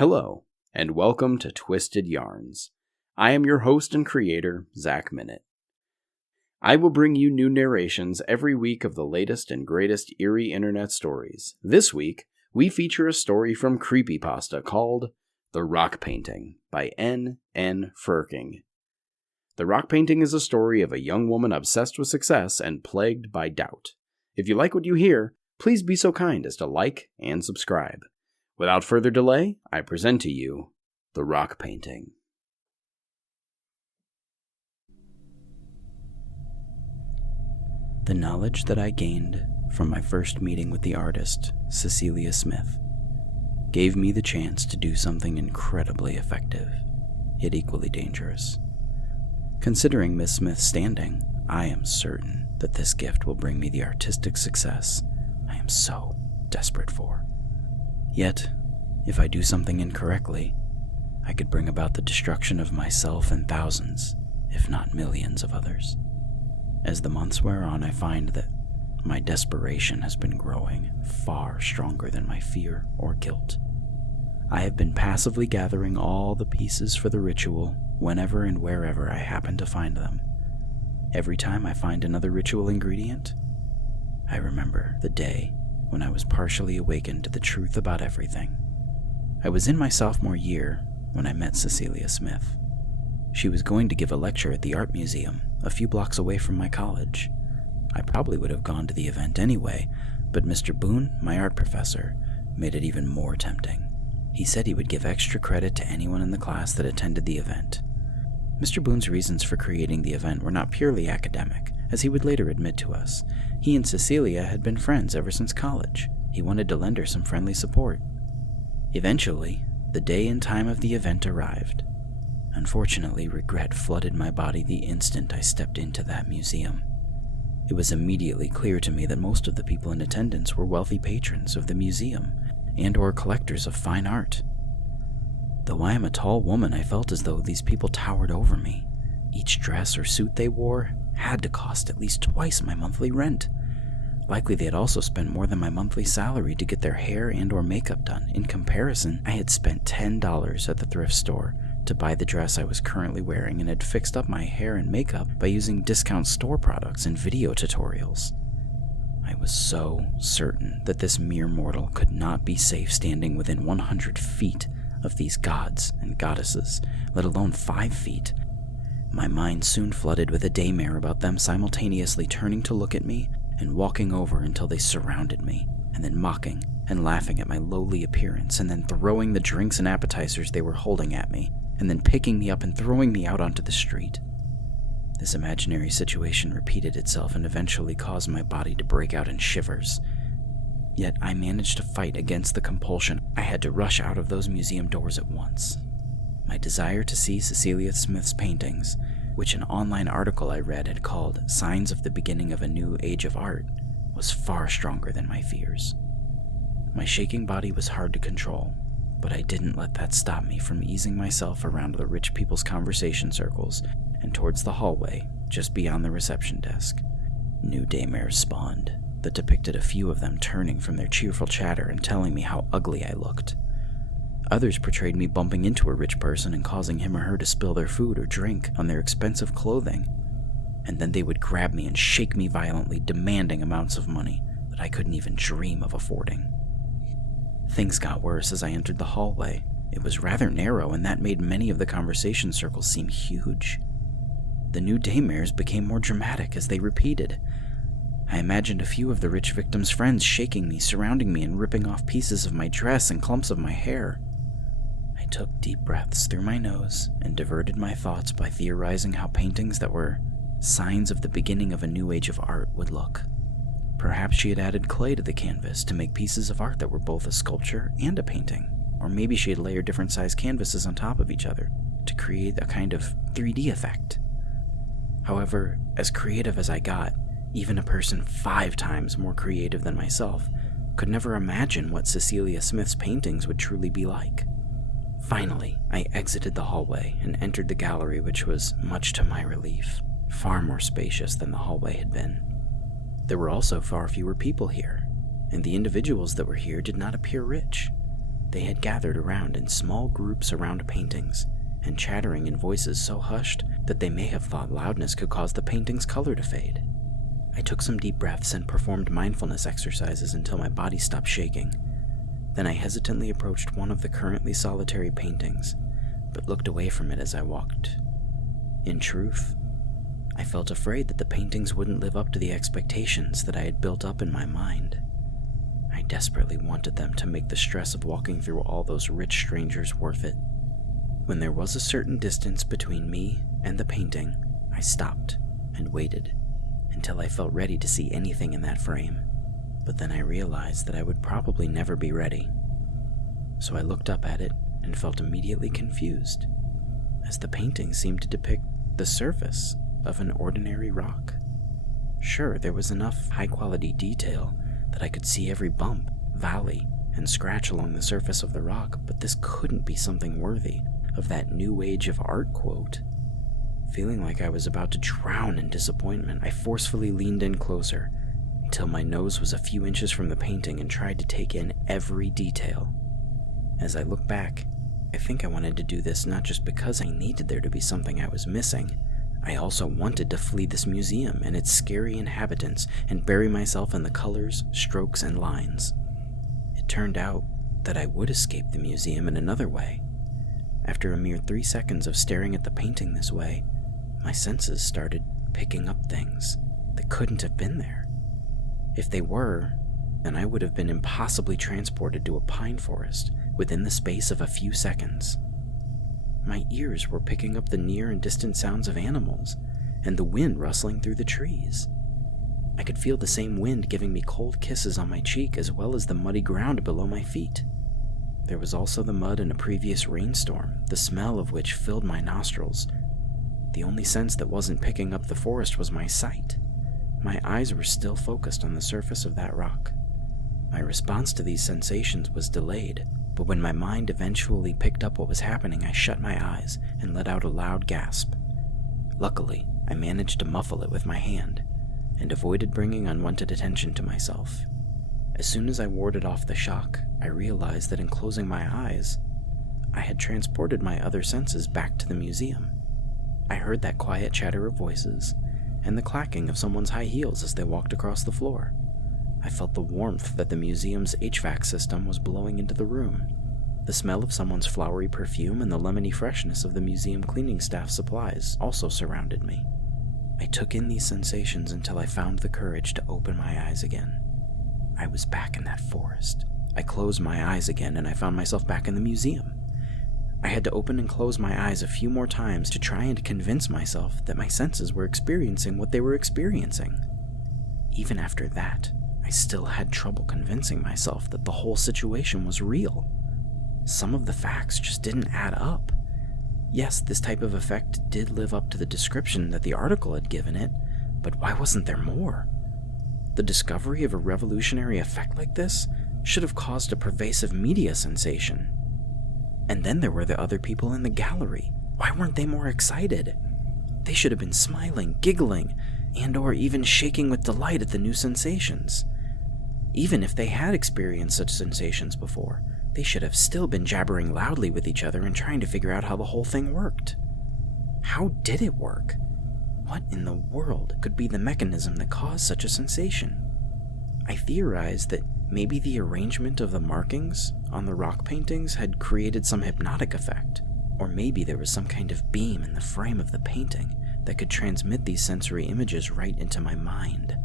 Hello, and welcome to Twisted Yarns. I am your host and creator, Zach Minute. I will bring you new narrations every week of the latest and greatest eerie internet stories. This week, we feature a story from Creepypasta called The Rock Painting by N.N. Furking. The Rock Painting is a story of a young woman obsessed with success and plagued by doubt. If you like what you hear, please be so kind as to like and subscribe. Without further delay, I present to you The Rock Painting. The knowledge that I gained from my first meeting with the artist, Cecilia Smith, gave me the chance to do something incredibly effective, yet equally dangerous. Considering Miss Smith's standing, I am certain that this gift will bring me the artistic success I am so desperate for. Yet, if I do something incorrectly, I could bring about the destruction of myself and thousands, if not millions of others. As the months wear on, I find that my desperation has been growing far stronger than my fear or guilt. I have been passively gathering all the pieces for the ritual whenever and wherever I happen to find them. Every time I find another ritual ingredient, I remember the day when I was partially awakened to the truth about everything. I was in my sophomore year when I met Cecilia Smith. She was going to give a lecture at the art museum a few blocks away from my college. I probably would have gone to the event anyway, but Mr. Boone, my art professor, made it even more tempting. He said he would give extra credit to anyone in the class that attended the event. Mr. Boone's reasons for creating the event were not purely academic, as he would later admit to us. He and Cecilia had been friends ever since college. He wanted to lend her some friendly support. Eventually, the day and time of the event arrived. Unfortunately, regret flooded my body the instant I stepped into that museum. It was immediately clear to me that most of the people in attendance were wealthy patrons of the museum and/or collectors of fine art. Though I am a tall woman, I felt as though these people towered over me. Each dress or suit they wore had to cost at least twice my monthly rent. Likely they had also spent more than my monthly salary to get their hair and/or makeup done. In comparison, I had spent $10 at the thrift store to buy the dress I was currently wearing and had fixed up my hair and makeup by using discount store products and video tutorials. I was so certain that this mere mortal could not be safe standing within 100 feet of these gods and goddesses, let alone 5 feet. My mind soon flooded with a daymare about them simultaneously turning to look at me and walking over until they surrounded me, and then mocking and laughing at my lowly appearance, and then throwing the drinks and appetizers they were holding at me, and then picking me up and throwing me out onto the street. This imaginary situation repeated itself and eventually caused my body to break out in shivers. Yet I managed to fight against the compulsion. I had to rush out of those museum doors at once. My desire to see Cecilia Smith's paintings, which an online article I read had called Signs of the Beginning of a New Age of Art, was far stronger than my fears. My shaking body was hard to control, but I didn't let that stop me from easing myself around the rich people's conversation circles and towards the hallway just beyond the reception desk. New daymares spawned that depicted a few of them turning from their cheerful chatter and telling me how ugly I looked. Others portrayed me bumping into a rich person and causing him or her to spill their food or drink on their expensive clothing. And then they would grab me and shake me violently, demanding amounts of money that I couldn't even dream of affording. Things got worse as I entered the hallway. It was rather narrow, and that made many of the conversation circles seem huge. The new daymares became more dramatic as they repeated. I imagined a few of the rich victim's friends shaking me, surrounding me, and ripping off pieces of my dress and clumps of my hair. I took deep breaths through my nose and diverted my thoughts by theorizing how paintings that were signs of the beginning of a new age of art would look. Perhaps she had added clay to the canvas to make pieces of art that were both a sculpture and a painting, or maybe she had layered different sized canvases on top of each other to create a kind of 3D effect. However, as creative as I got, even a person 5 times more creative than myself could never imagine what Cecilia Smith's paintings would truly be like. Finally, I exited the hallway and entered the gallery, which was, much to my relief, far more spacious than the hallway had been. There were also far fewer people here, and the individuals that were here did not appear rich. They had gathered around in small groups around paintings, and chattering in voices so hushed that they may have thought loudness could cause the painting's color to fade. I took some deep breaths and performed mindfulness exercises until my body stopped shaking. Then I hesitantly approached one of the currently solitary paintings, but looked away from it as I walked. In truth, I felt afraid that the paintings wouldn't live up to the expectations that I had built up in my mind. I desperately wanted them to make the stress of walking through all those rich strangers worth it. When there was a certain distance between me and the painting, I stopped and waited until I felt ready to see anything in that frame. But then I realized that I would probably never be ready. So I looked up at it and felt immediately confused, as the painting seemed to depict the surface of an ordinary rock. Sure, there was enough high-quality detail that I could see every bump, valley, and scratch along the surface of the rock, but this couldn't be something worthy of that new age of art quote. Feeling like I was about to drown in disappointment, I forcefully leaned in closer until my nose was a few inches from the painting and tried to take in every detail. As I look back, I think I wanted to do this not just because I needed there to be something I was missing. I also wanted to flee this museum and its scary inhabitants and bury myself in the colors, strokes, and lines. It turned out that I would escape the museum in another way. After a mere 3 seconds of staring at the painting this way, my senses started picking up things that couldn't have been there. If they were, then I would have been impossibly transported to a pine forest within the space of a few seconds. My ears were picking up the near and distant sounds of animals, and the wind rustling through the trees. I could feel the same wind giving me cold kisses on my cheek as well as the muddy ground below my feet. There was also the mud in a previous rainstorm, the smell of which filled my nostrils. The only sense that wasn't picking up the forest was my sight. My eyes were still focused on the surface of that rock. My response to these sensations was delayed, but when my mind eventually picked up what was happening, I shut my eyes and let out a loud gasp. Luckily, I managed to muffle it with my hand and avoided bringing unwanted attention to myself. As soon as I warded off the shock, I realized that in closing my eyes, I had transported my other senses back to the museum. I heard that quiet chatter of voices and the clacking of someone's high heels as they walked across the floor. I felt the warmth that the museum's HVAC system was blowing into the room. The smell of someone's flowery perfume and the lemony freshness of the museum cleaning staff's supplies also surrounded me. I took in these sensations until I found the courage to open my eyes again. I was back in that forest. I closed my eyes again and I found myself back in the museum. I had to open and close my eyes a few more times to try and convince myself that my senses were experiencing what they were experiencing. Even after that, I still had trouble convincing myself that the whole situation was real. Some of the facts just didn't add up. Yes, this type of effect did live up to the description that the article had given it, but why wasn't there more? The discovery of a revolutionary effect like this should have caused a pervasive media sensation. And then there were the other people in the gallery. Why weren't they more excited? They should have been smiling, giggling, and/or even shaking with delight at the new sensations. Even if they had experienced such sensations before, they should have still been jabbering loudly with each other and trying to figure out how the whole thing worked. How did it work? What in the world could be the mechanism that caused such a sensation? I theorized that maybe the arrangement of the markings on the rock paintings had created some hypnotic effect, or maybe there was some kind of beam in the frame of the painting that could transmit these sensory images right into my mind.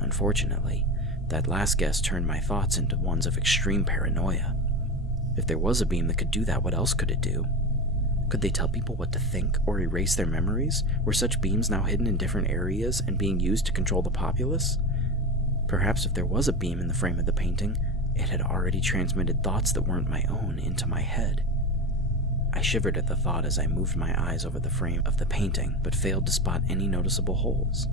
Unfortunately, that last guess turned my thoughts into ones of extreme paranoia. If there was a beam that could do that, what else could it do? Could they tell people what to think or erase their memories? Were such beams now hidden in different areas and being used to control the populace? Perhaps if there was a beam in the frame of the painting, it had already transmitted thoughts that weren't my own into my head. I shivered at the thought as I moved my eyes over the frame of the painting, but failed to spot any noticeable holes.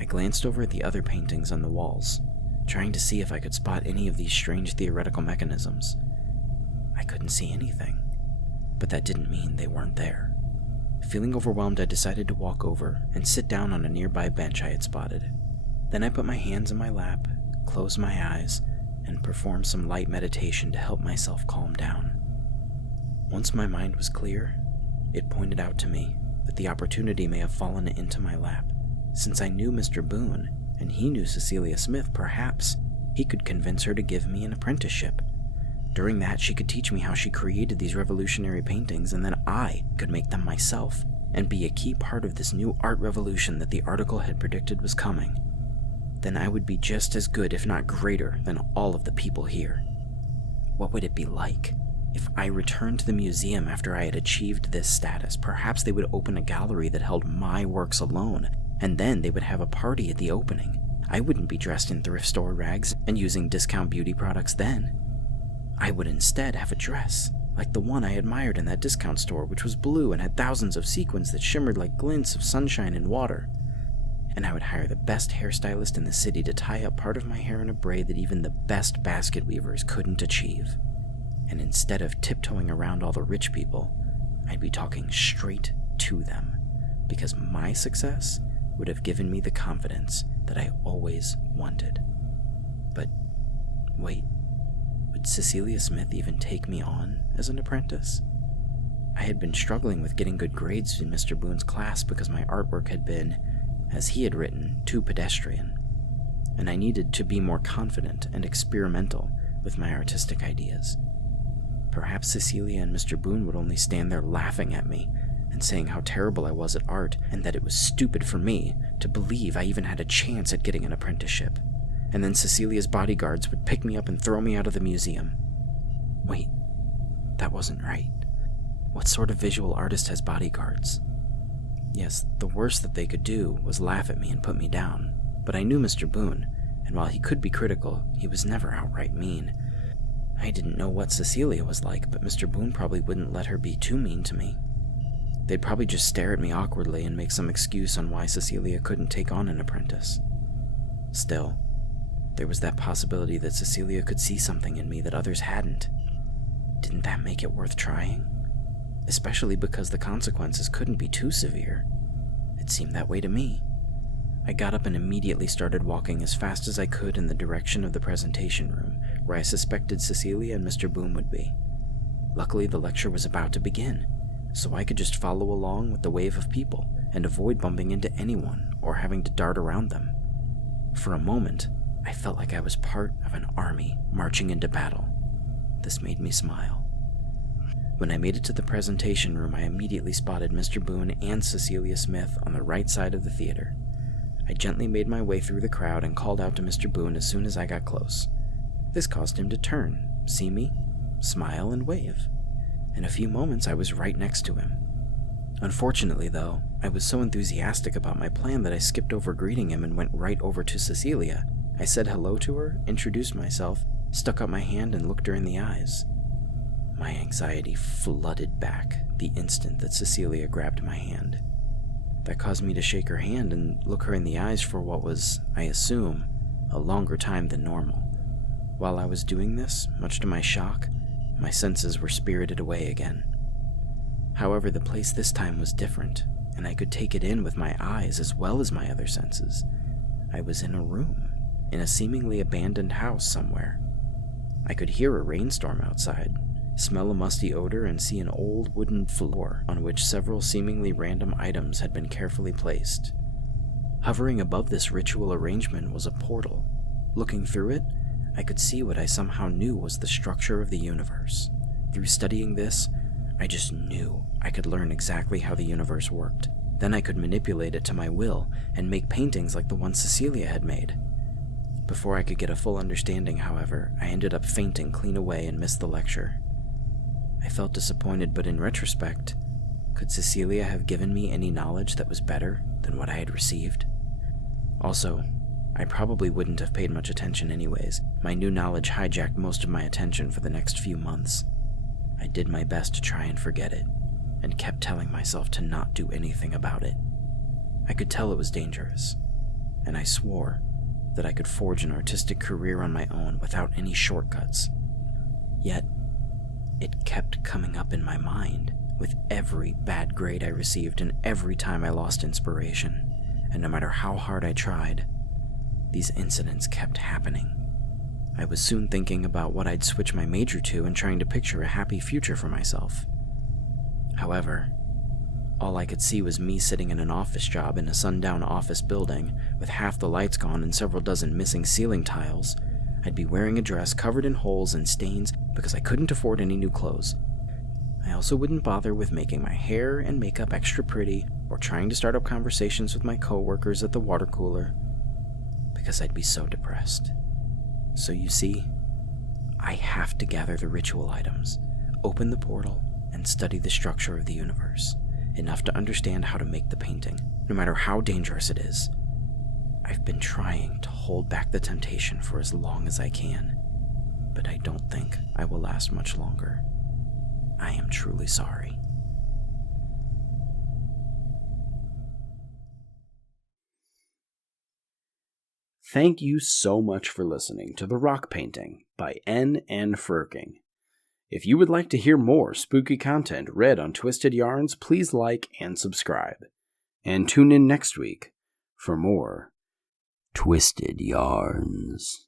I glanced over at the other paintings on the walls, trying to see if I could spot any of these strange theoretical mechanisms. I couldn't see anything, but that didn't mean they weren't there. Feeling overwhelmed, I decided to walk over and sit down on a nearby bench I had spotted. Then I put my hands in my lap, closed my eyes, and perform some light meditation to help myself calm down. Once my mind was clear, it pointed out to me that the opportunity may have fallen into my lap. Since I knew Mr. Boone, and he knew Cecilia Smith, perhaps he could convince her to give me an apprenticeship. During that, she could teach me how she created these revolutionary paintings, and then I could make them myself, and be a key part of this new art revolution that the article had predicted was coming. Then I would be just as good, if not greater, than all of the people here. What would it be like if I returned to the museum after I had achieved this status? Perhaps they would open a gallery that held my works alone, and then they would have a party at the opening. I wouldn't be dressed in thrift store rags and using discount beauty products then. I would instead have a dress, like the one I admired in that discount store, which was blue and had thousands of sequins that shimmered like glints of sunshine and water. And I would hire the best hairstylist in the city to tie up part of my hair in a braid that even the best basket weavers couldn't achieve. And instead of tiptoeing around all the rich people, I'd be talking straight to them, because my success would have given me the confidence that I always wanted. But wait, would Cecilia Smith even take me on as an apprentice? I had been struggling with getting good grades in Mr. Boone's class because my artwork had been, as he had written, too pedestrian, and I needed to be more confident and experimental with my artistic ideas. Perhaps Cecilia and Mr. Boone would only stand there laughing at me and saying how terrible I was at art and that it was stupid for me to believe I even had a chance at getting an apprenticeship. And then Cecilia's bodyguards would pick me up and throw me out of the museum. Wait, that wasn't right. What sort of visual artist has bodyguards? Yes, the worst that they could do was laugh at me and put me down, but I knew Mr. Boone, and while he could be critical, he was never outright mean. I didn't know what Cecilia was like, but Mr. Boone probably wouldn't let her be too mean to me. They'd probably just stare at me awkwardly and make some excuse on why Cecilia couldn't take on an apprentice. Still, there was that possibility that Cecilia could see something in me that others hadn't. Didn't that make it worth trying? Especially because the consequences couldn't be too severe. It seemed that way to me. I got up and immediately started walking as fast as I could in the direction of the presentation room, where I suspected Cecilia and Mr. Boone would be. Luckily, the lecture was about to begin, so I could just follow along with the wave of people and avoid bumping into anyone or having to dart around them. For a moment, I felt like I was part of an army marching into battle. This made me smile. When I made it to the presentation room, I immediately spotted Mr. Boone and Cecilia Smith on the right side of the theater. I gently made my way through the crowd and called out to Mr. Boone as soon as I got close. This caused him to turn, see me, smile, and wave. In a few moments, I was right next to him. Unfortunately, though, I was so enthusiastic about my plan that I skipped over greeting him and went right over to Cecilia. I said hello to her, introduced myself, stuck out my hand, and looked her in the eyes. My anxiety flooded back the instant that Cecilia grabbed my hand. That caused me to shake her hand and look her in the eyes for what was, I assume, a longer time than normal. While I was doing this, much to my shock, my senses were spirited away again. However, the place this time was different, and I could take it in with my eyes as well as my other senses. I was in a room, in a seemingly abandoned house somewhere. I could hear a rainstorm outside, smell a musty odor, and see an old wooden floor on which several seemingly random items had been carefully placed. Hovering above this ritual arrangement was a portal. Looking through it, I could see what I somehow knew was the structure of the universe. Through studying this, I just knew I could learn exactly how the universe worked. Then I could manipulate it to my will and make paintings like the one Cecilia had made. Before I could get a full understanding, however, I ended up fainting clean away and missed the lecture. I felt disappointed, but in retrospect, could Cecilia have given me any knowledge that was better than what I had received? Also, I probably wouldn't have paid much attention anyways. My new knowledge hijacked most of my attention for the next few months. I did my best to try and forget it, and kept telling myself to not do anything about it. I could tell it was dangerous, and I swore that I could forge an artistic career on my own without any shortcuts. Yet, it kept coming up in my mind with every bad grade I received and every time I lost inspiration, and no matter how hard I tried, these incidents kept happening. I was soon thinking about what I'd switch my major to and trying to picture a happy future for myself. However, all I could see was me sitting in an office job in a sundown office building with half the lights gone and several dozen missing ceiling tiles. I'd be wearing a dress covered in holes and stains because I couldn't afford any new clothes. I also wouldn't bother with making my hair and makeup extra pretty or trying to start up conversations with my coworkers at the water cooler because I'd be so depressed. So you see, I have to gather the ritual items, open the portal, and study the structure of the universe, enough to understand how to make the painting, no matter how dangerous it is. I've been trying to hold back the temptation for as long as I can, but I don't think I will last much longer. I am truly sorry. Thank you so much for listening to The Rock Painting by N. Firking. If you would like to hear more spooky content read on Twisted Yarns, please like and subscribe. And tune in next week for more Twisted Yarns.